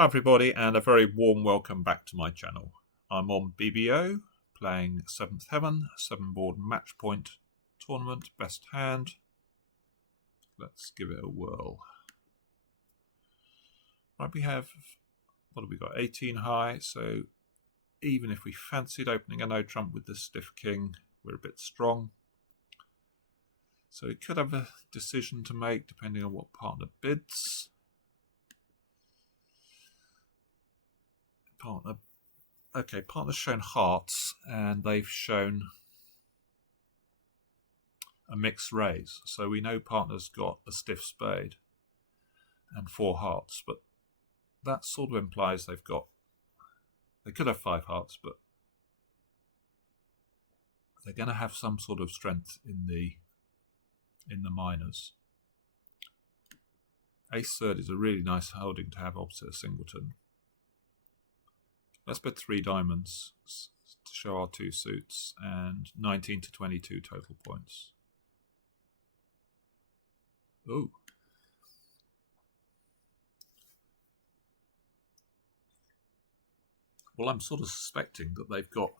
Hi everybody, and a very warm welcome back to my channel. I'm on BBO, playing 7th Heaven, 7-board Matchpoint tournament, best hand. Let's give it a whirl. Right, we have, what have we got, 18 high, so even if we fancied opening a no trump with the stiff king, we're a bit strong. So we could have a decision to make depending on what partner bids. Partner's shown hearts, and they've shown a mixed raise. So we know partner's got a stiff spade and 4 hearts, but that sort of implies they could have 5 hearts, but they're going to have some sort of strength in the minors. Ace third is a really nice holding to have opposite a singleton. Let's bet 3 diamonds to show our 2 suits, and 19 to 22 total points. Ooh. Well, I'm sort of suspecting that they've got...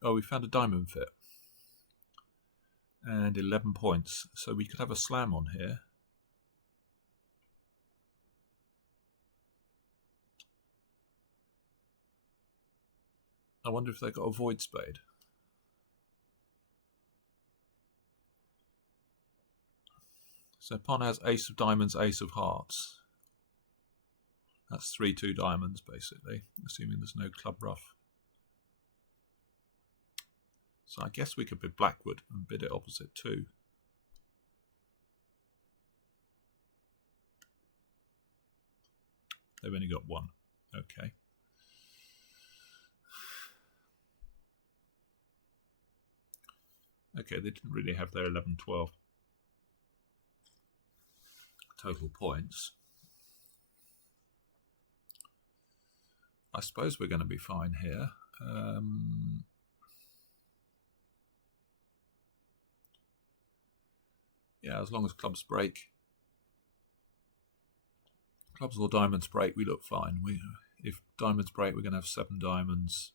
Oh, we found a diamond fit. And 11 points. So we could have a slam on here. I wonder if they've got a void spade. So partner has ace of diamonds, ace of hearts. That's 3-2 diamonds, basically, assuming there's no club ruff. So I guess we could bid Blackwood and bid it opposite too. They've only got 1. Okay. Okay, they didn't really have their 11-12 total points. I suppose we're going to be fine here. Yeah, as long as clubs break. Clubs or diamonds break, we look fine. If diamonds break, we're going to have 7 diamonds,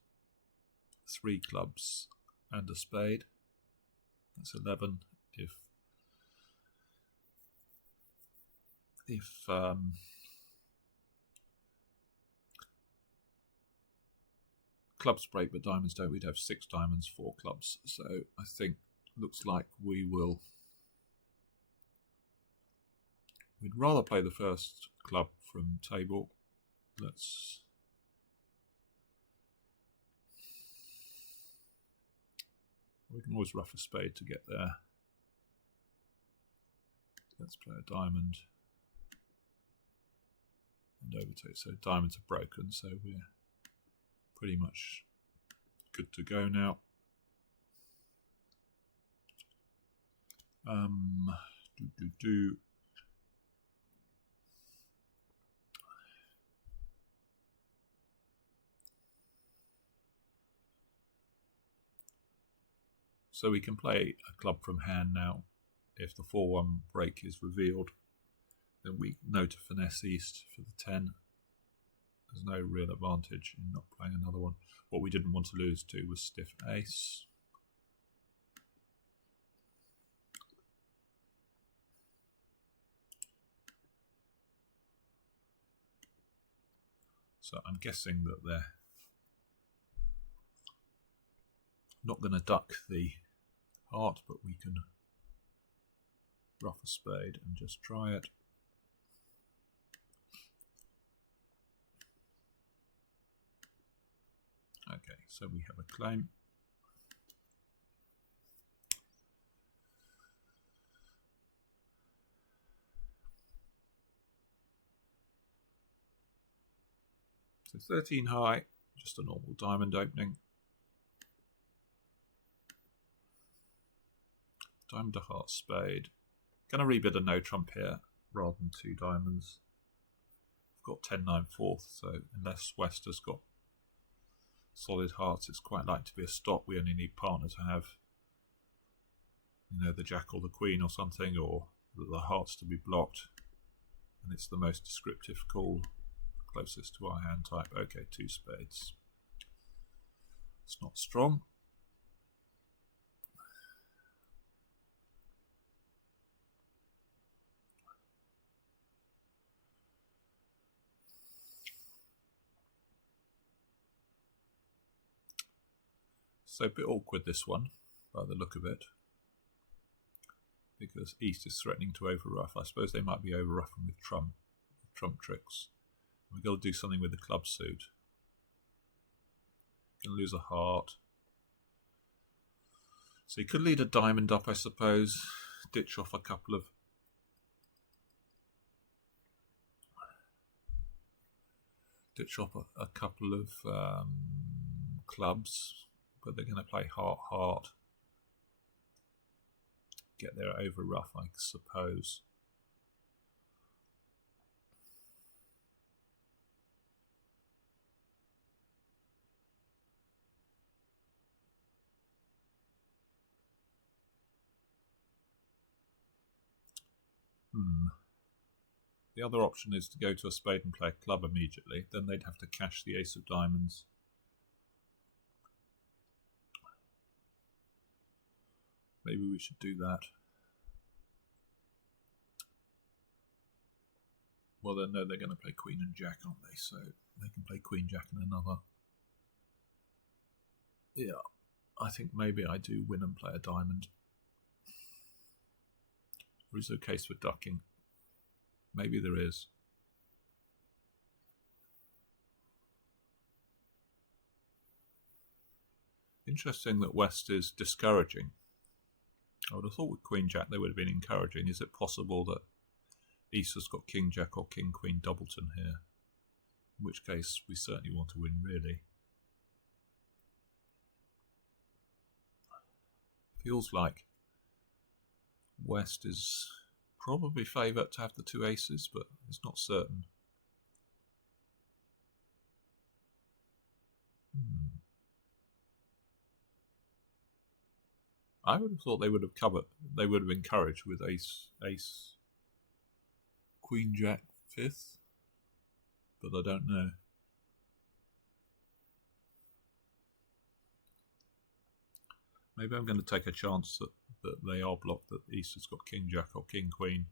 3 clubs, and a spade. That's 11. If clubs break but diamonds don't, we'd have 6 diamonds, 4 clubs. So I think looks like we'd rather play the first club from table. We can always ruff a spade to get there. Let's play a diamond and overtake. So diamonds are broken, so we're pretty much good to go now. So we can play a club from hand now. If the 4-1 break is revealed, then we know to finesse east for the 10. There's no real advantage in not playing another one. What we didn't want to lose to was stiff ace. So I'm guessing that they're not going to duck the heart, but we can ruff a spade and just try it. Okay, so we have a claim. So 13 high, just a normal diamond opening. Diamond to heart spade. Going to rebid a no trump here rather than 2 diamonds. I've got 10-9 fourth, so unless West has got solid hearts, it's quite likely to be a stop. We only need partner to have, the jack or the queen or something, or the hearts to be blocked, and it's the most descriptive call. closest to our hand type. Okay, 2 spades. It's not strong. So a bit awkward, this one, by the look of it, because East is threatening to overruff. I suppose they might be overruffing with trump tricks. We've got to do something with the club suit. Going to lose a heart. So he could lead a diamond up, I suppose. Ditch off a couple of... clubs. But they're going to play heart. Get there overruff, I suppose. The other option is to go to a spade and play a club immediately. Then they'd have to cash the ace of diamonds. Maybe we should do that. Well, then no, they're going to play queen and jack, aren't they? So they can play queen, jack and another. Yeah, I think maybe I do win and play a diamond. Or is there a case for ducking? Maybe there is. Interesting that West is discouraging. I would have thought with Queen Jack they would have been encouraging. Is it possible that East has got King Jack or King Queen doubleton here? In which case we certainly want to win, really. Feels like West is probably favourite to have the 2 aces, but it's not certain. I would have thought they would have covered. They would have encouraged with ace, Queen Jack 5th, but I don't know. Maybe I'm going to take a chance that they are blocked, that East has got King Jack or King Queen.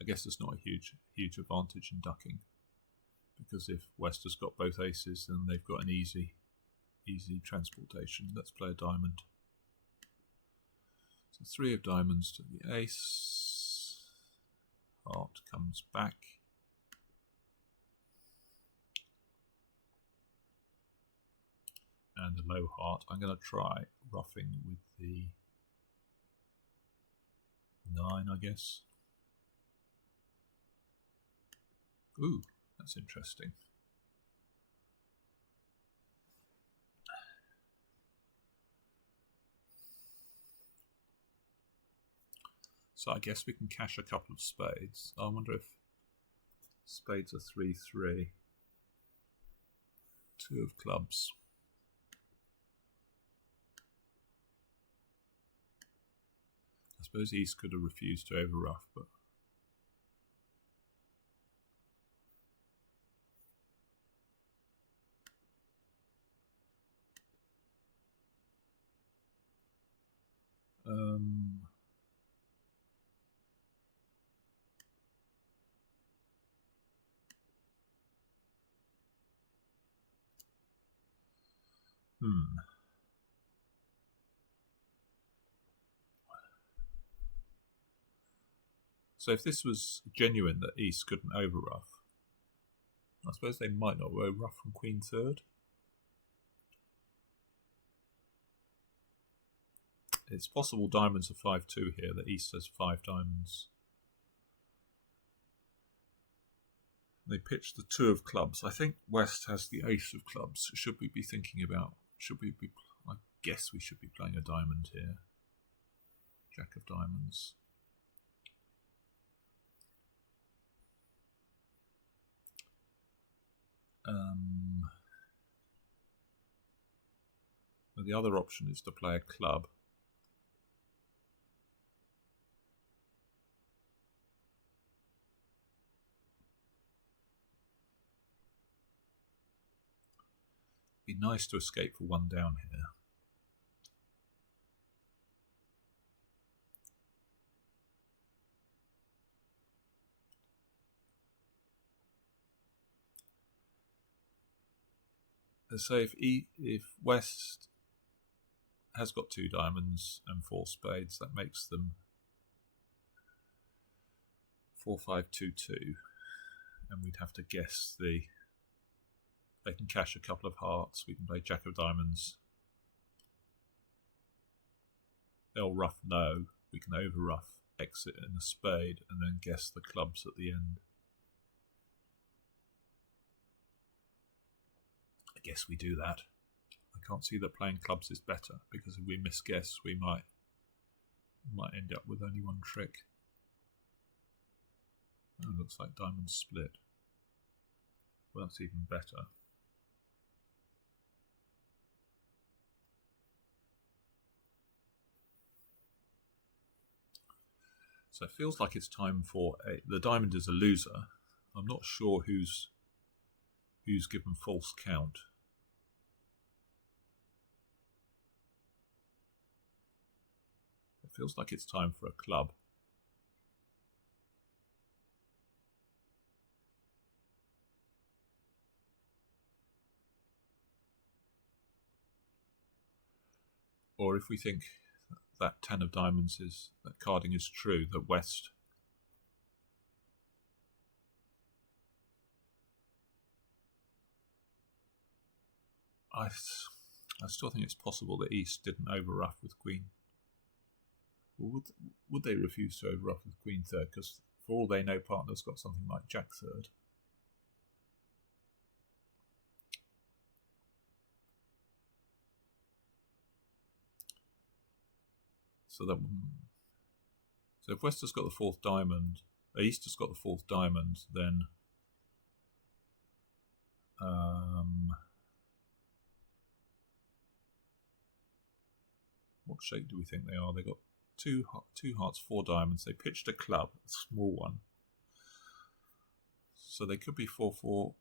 I guess it's not a huge advantage in ducking, because if West has got both aces, then they've got an easy transportation. Let's play a diamond. So 3 of diamonds to the ace. Heart comes back. And a low heart. I'm going to try roughing with the 9, I guess. Ooh, that's interesting. So I guess we can cash a couple of spades. I wonder if spades are 3-3. 2 of clubs. I suppose East could have refused to overruff, but So if this was genuine that East couldn't overruff, I suppose they might not overruff from Queen 3rd. It's possible diamonds are 5-2 here, that East has 5 diamonds. They pitched the 2 of clubs. I think West has the ace of clubs. Should we be thinking about, I guess we should be playing a diamond here. Jack of diamonds. The other option is to play a club. Be nice to escape for one down here. So if West has got 2 diamonds and 4 spades, that makes them 4-5-2-2, and we'd have to guess the. They can cash a couple of hearts. We can play Jack of Diamonds. They'll rough low. We can over rough, exit in a spade, and then guess the clubs at the end. I guess we do that. I can't see that playing clubs is better, because if we misguess, we might end up with only one trick. Oh, looks like diamonds split. Well, that's even better. So it feels like it's time for the diamond is a loser. I'm not sure who's given false count. It feels like it's time for a club. Or if we think that 10 of diamonds is, that carding is true, that West I still think it's possible that East didn't over-ruff with Queen. Would they refuse to over-ruff with Queen third? Because for all they know, partner's got something like Jack third. So if West has got the 4th diamond, East has got the 4th diamond, then what shape do we think they are? They got two hearts, 4 diamonds. They pitched a club, a small one. So they could be 4-4.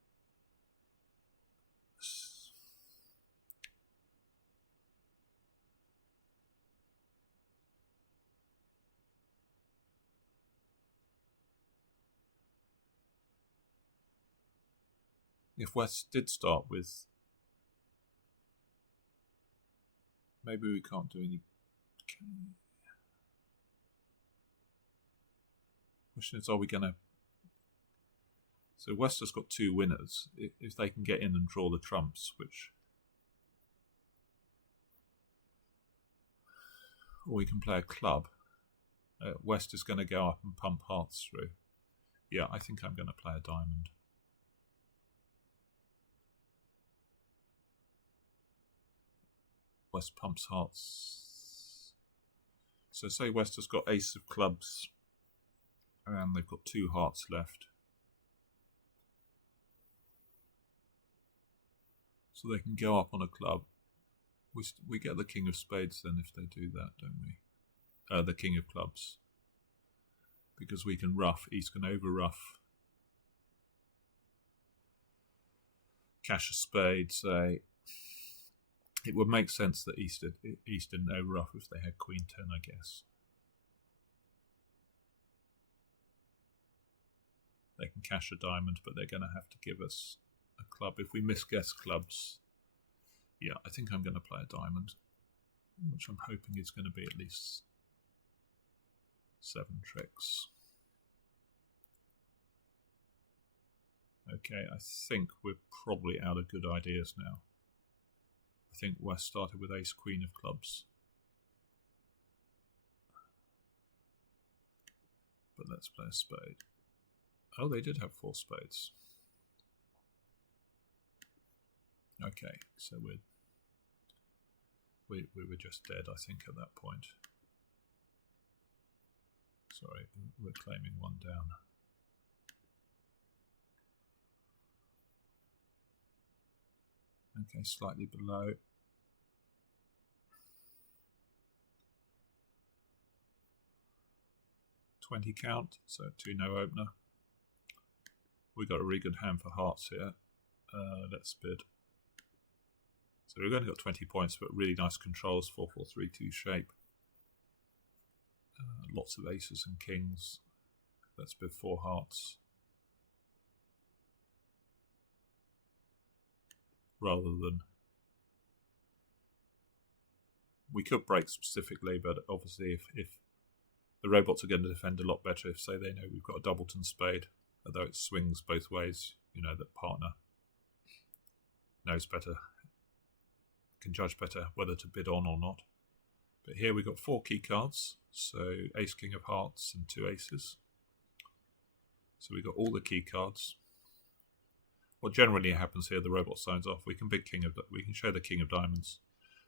If West did start with, maybe we can't do any. Question is, are we going to? So West has got 2 winners. If they can get in and draw the trumps, which, or we can play a club. West is going to go up and pump hearts through. Yeah, I think I'm going to play a diamond. West pumps hearts. So say West has got ace of clubs and they've got 2 hearts left. So they can go up on a club. We get the king of spades then if they do that, don't we? The king of clubs. Because we can ruff, East can over ruff. Cash a spade, say. It would make sense that East didn't over ruff if they had Queen 10, I guess. They can cash a diamond, but they're going to have to give us a club. If we misguess clubs, yeah, I think I'm going to play a diamond, which I'm hoping is going to be at least 7 tricks. Okay, I think we're probably out of good ideas now. I think West started with ace queen of clubs. But let's play a spade. Oh, they did have 4 spades. Okay, so we were just dead, I think, at that point. Sorry, we're claiming 1 down. Okay, slightly below. $20 count, so 2 no opener. We got a really good hand for hearts here. Let's bid. So we've only got 20 points, but really nice controls, 4-4-3-2 shape. Lots of aces and kings. Let's bid 4 hearts. Rather than... We could break specifically, but obviously if the robots are going to defend a lot better if, say, they know we've got a doubleton spade, although it swings both ways, you know, that partner knows better, can judge better whether to bid on or not. But here we've got 4 key cards, so ace, king of hearts and 2 aces. So we've got all the key cards. What generally happens here, the robot signs off. We can show the king of diamonds.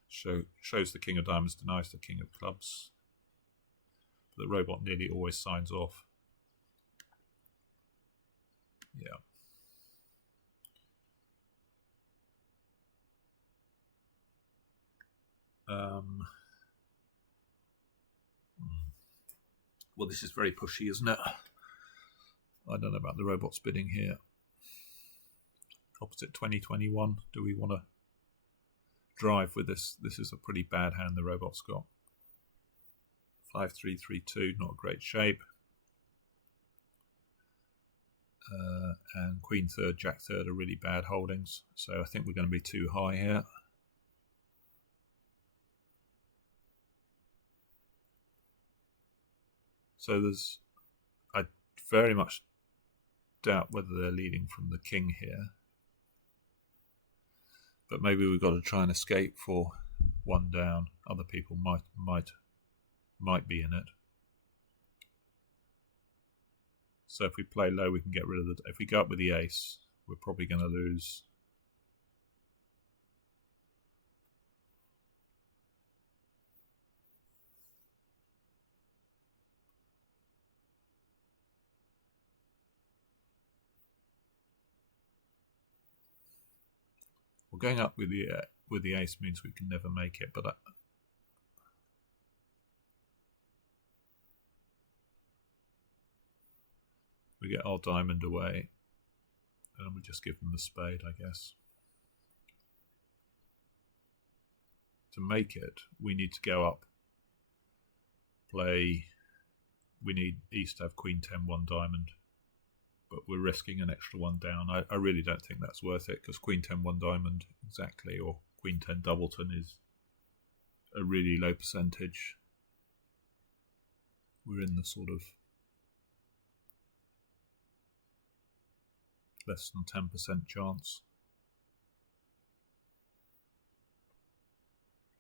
Shows the king of diamonds, denies the king of clubs. The robot nearly always signs off. Yeah. Well, this is very pushy, isn't it? I don't know about the robots bidding here. Opposite 2021. Do we want to drive with this? This is a pretty bad hand the robot's got. 5-3-3-2, not a great shape. And queen third, jack third are really bad holdings. So I think we're going to be too high here. So I very much doubt whether they're leading from the king here. But maybe we've got to try and escape for 1 down. Other people might be in it. So if we play low, we can get rid of the... If we go up with the ace, we're probably going to lose. Well, going up with the ace means we can never make it, but we get our diamond away, and we just give them the spade, I guess. To make it, we need to go up, play. We need East to have queen 10, 1 diamond, but we're risking an extra 1 down. I really don't think that's worth it, because queen 10, 1 diamond exactly, or queen 10 doubleton is a really low percentage. We're in the sort of less than 10% chance.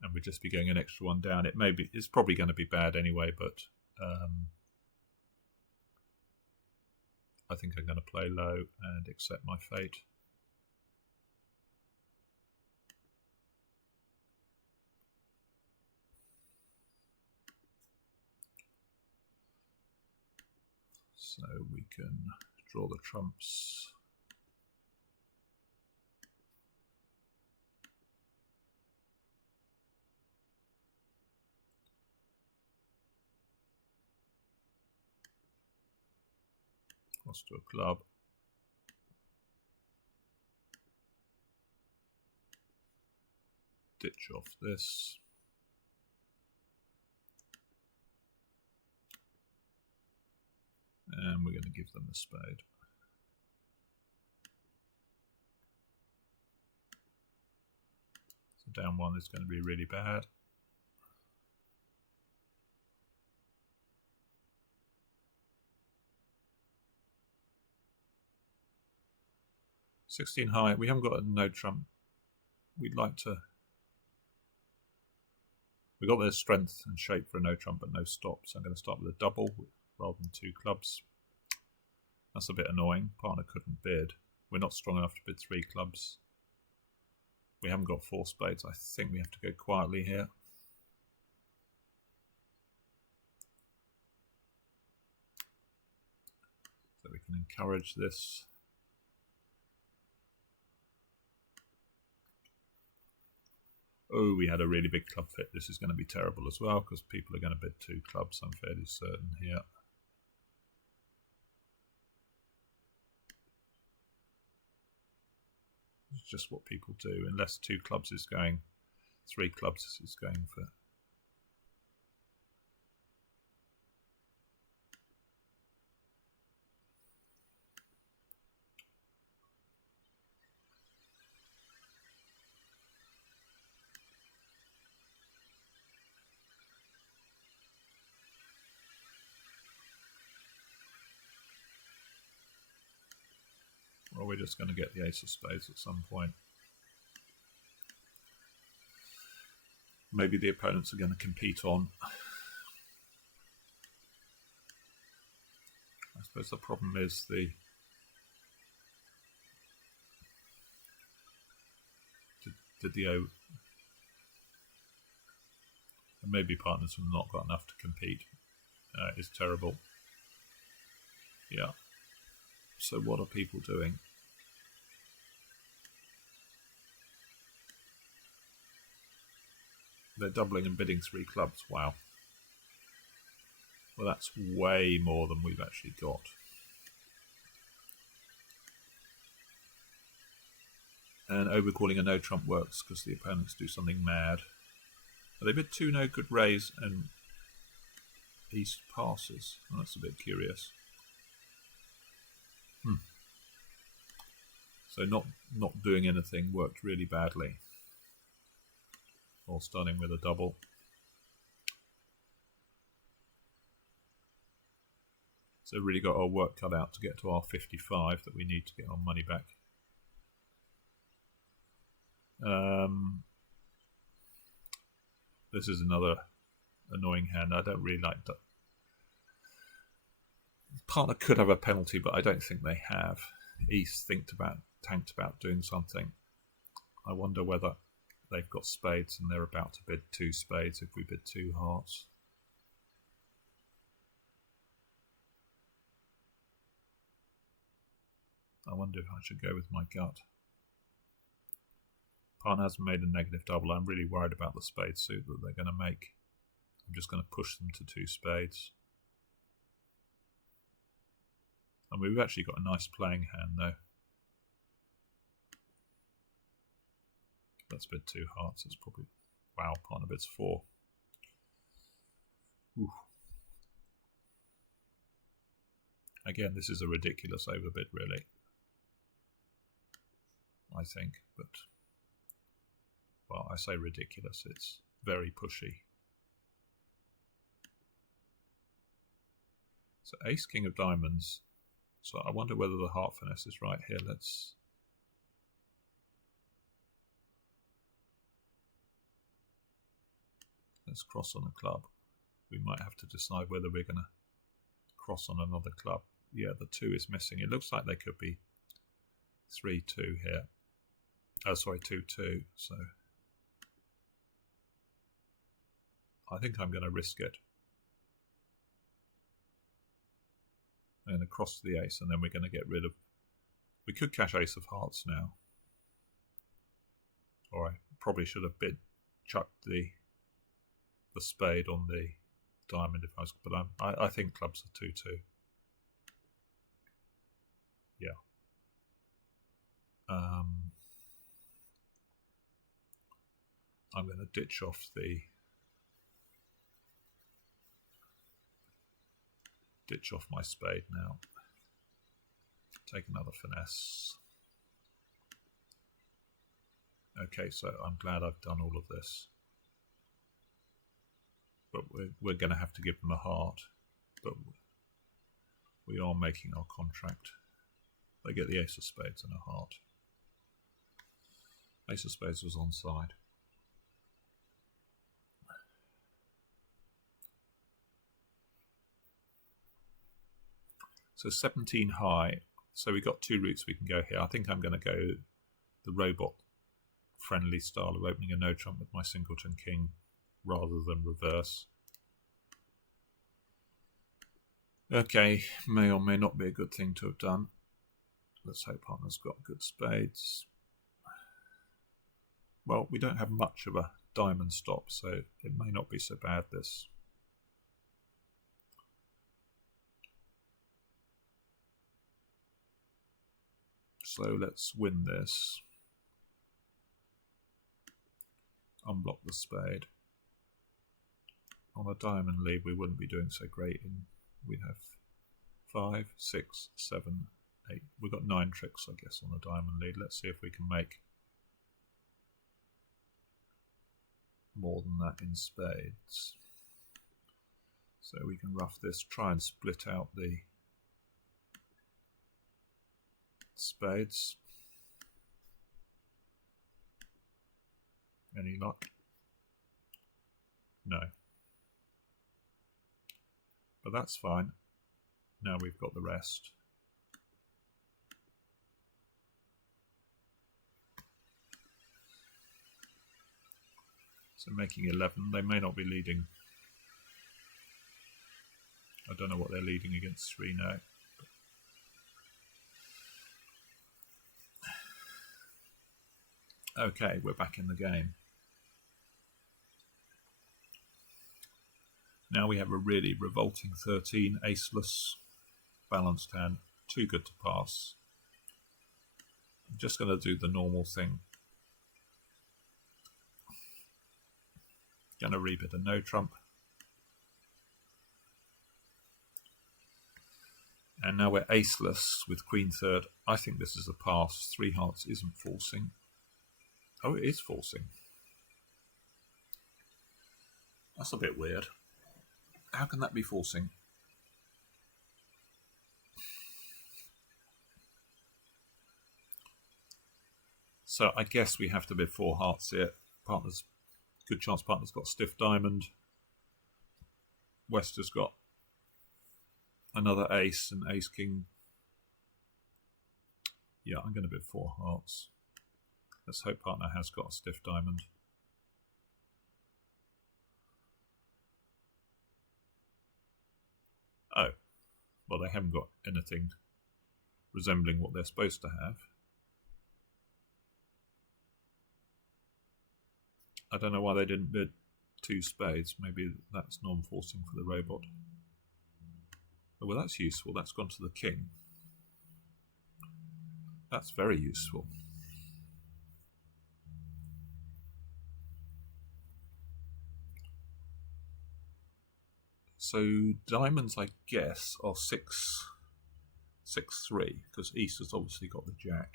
And we'd just be going an extra 1 down. It's probably going to be bad anyway, but I think I'm going to play low and accept my fate. So we can draw the trumps. Cross to a club. Ditch off this. And we're going to give them the spade. So down 1 is going to be really bad. $16 high. We haven't got a no trump. We'd like to. We've got the strength and shape for a no trump, but no stop. So I'm going to start with a double rather than 2 clubs. That's a bit annoying. Partner couldn't bid. We're not strong enough to bid 3 clubs. We haven't got 4 spades. I think we have to go quietly here. So we can encourage this. Oh, we had a really big club fit. This is going to be terrible as well, because people are going to bid 2 clubs, I'm fairly certain here. just what people do, unless 2 clubs is going, 3 clubs is going for. Well, we're just going to get the ace of spades at some point. Maybe the opponents are going to compete on. I suppose the problem is maybe partners have not got enough to compete. Is terrible. Yeah. So what are people doing? They're doubling and bidding 3 clubs. Wow. Well, that's way more than we've actually got. And overcalling a no trump works because the opponents do something mad. They bid 2 no good raise and East passes. Well, that's a bit curious. So not doing anything worked really badly. Or starting with a double. So really got our work cut out to get to our 55 that we need to get our money back. This is another annoying hand. I don't really like that. Partner could have a penalty, but I don't think they have. East tanked about doing something. I wonder whether they've got spades and they're about to bid 2 spades if we bid 2 hearts. I wonder if I should go with my gut. Partner hasn't made a negative double. I'm really worried about the spade suit that they're going to make. I'm just going to push them to 2 spades. And we've actually got a nice playing hand though. Let's bid 2 hearts. That's probably... Wow, partner bids 4. Oof. Again, this is a ridiculous overbid, really. I think, but... Well, I say ridiculous. It's very pushy. So ace, king of diamonds. So I wonder whether the heart finesse is right here. Let's cross on a club. We might have to decide whether we're going to cross on another club. Yeah, the 2 is missing. It looks like they could be 3-2 here. Oh, sorry, 2-2. So I think I'm going to risk it. I'm going to cross the ace, and then we're going to get rid of... We could cash ace of hearts now. Or I probably should have chucked the spade on the diamond if I was... But I think clubs are 2-2. Yeah. I'm going to ditch off my spade now. Take another finesse. Okay, so I'm glad I've done all of this. But we're going to have to give them a heart. But we are making our contract. They get the ace of spades and a heart. Ace of spades was onside. So 17 high. So we've got 2 routes we can go here. I think I'm going to go the robot friendly style of opening a no trump with my singleton king rather than reverse. Okay, may or may not be a good thing to have done. Let's hope partner's got good spades. Well, we don't have much of a diamond stop, so it may not be so bad, this. So let's win this. unblock the spade. On a diamond lead, we wouldn't be doing so great. We'd have 5, 6, 7, 8. We've got 9 tricks, I guess, on a diamond lead. Let's see if we can make more than that in spades. So we can rough this, try and split out the spades. Any luck? No. But that's fine. Now we've got the rest. So making 11, they may not be leading. I don't know what they're leading against 3 now. Okay, we're back in the game. Now we have a really revolting 13, aceless, balanced hand, too good to pass. I'm just going to do the normal thing. Going to rebid a no trump. And now we're aceless with queen third. I think this is a pass. 3 hearts isn't forcing. Oh, it is forcing. That's a bit weird. How can that be forcing? So I guess we have to bid 4 hearts here. Partner's good chance partner's got stiff diamond. West has got another ace and ace king. Yeah, I'm going to bid 4 hearts. Let's hope partner has got a stiff diamond. Oh, well, they haven't got anything resembling what they're supposed to have. I don't know why they didn't bid 2 spades. Maybe that's non-forcing for the robot. Oh, well, that's useful. That's gone to the king. That's very useful. So diamonds, I guess, are 6, 6, 3, because East has obviously got the jack.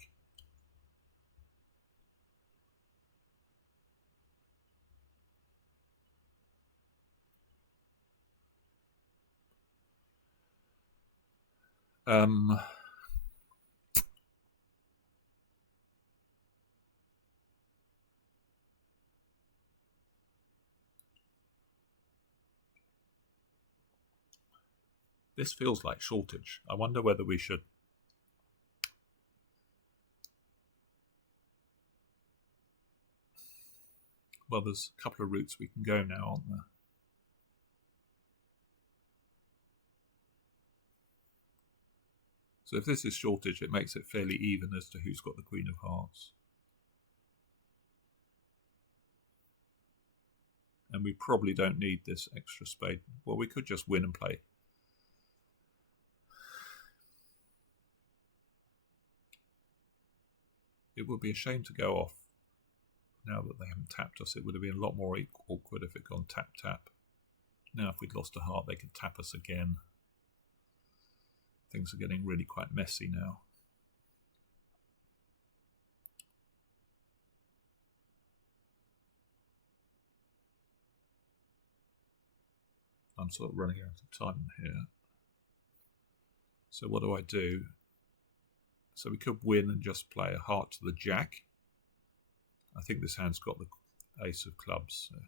This feels like shortage. I wonder whether we should... Well, there's a couple of routes we can go now, aren't there? So if this is shortage, it makes it fairly even as to who's got the Queen of Hearts. And we probably don't need this extra spade. Well, we could just win and play. It would be a shame to go off now that they haven't tapped us. It would have been a lot more awkward if it gone tap-tap. Now if we'd lost a heart, they could tap us again. Things are getting really quite messy now. I'm sort of running out of time here. So what do I do? So we could win and just play a heart to the jack. I think this hand's got the ace of clubs. So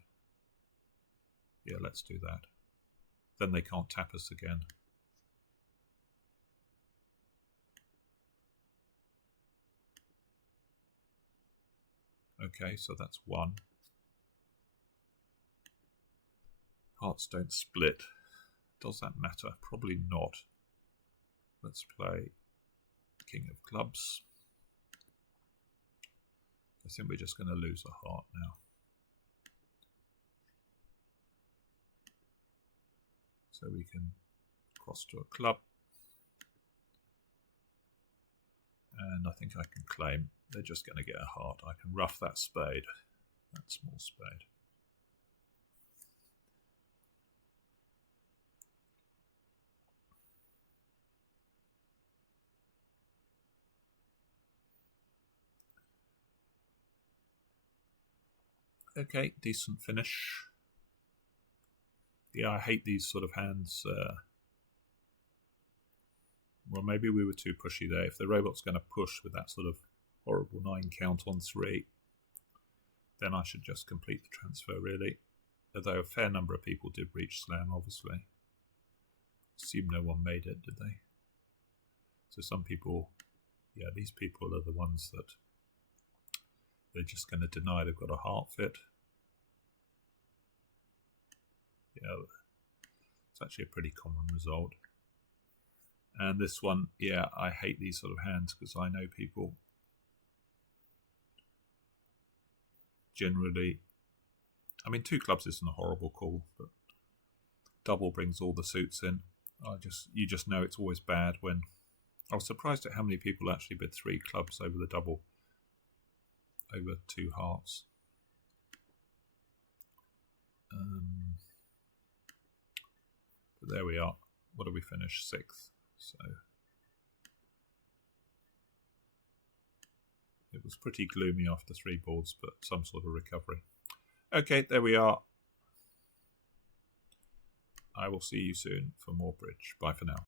yeah, let's do that. Then they can't tap us again. Okay, so that's 1. Hearts don't split. Does that matter? Probably not. Let's play King of Clubs. I think we're just going to lose a heart now. So we can cross to a club. And I think I can claim they're just going to get a heart. I can rough that spade. that small spade. Okay, decent finish. Yeah, I hate these sort of hands. Well, maybe we were too pushy there. If the robot's going to push with that sort of horrible 9 count on 3, then I should just complete the transfer, really. Although a fair number of people did reach slam, obviously. Assume no one made it, did they? So some people, yeah, these people are the ones that they're just going to deny they've got a heart fit. Yeah, it's actually a pretty common result. And this one, yeah, I hate these sort of hands because I know people generally, I mean, 2 clubs isn't a horrible call, but double brings all the suits in. You just know it's always bad when. I was surprised at how many people actually bid 3 clubs over the double, over 2 hearts. But there we are. What do we finish? 6th. So it was pretty gloomy after 3 boards, but some sort of recovery. Okay, there we are. I will see you soon for more bridge. Bye for now.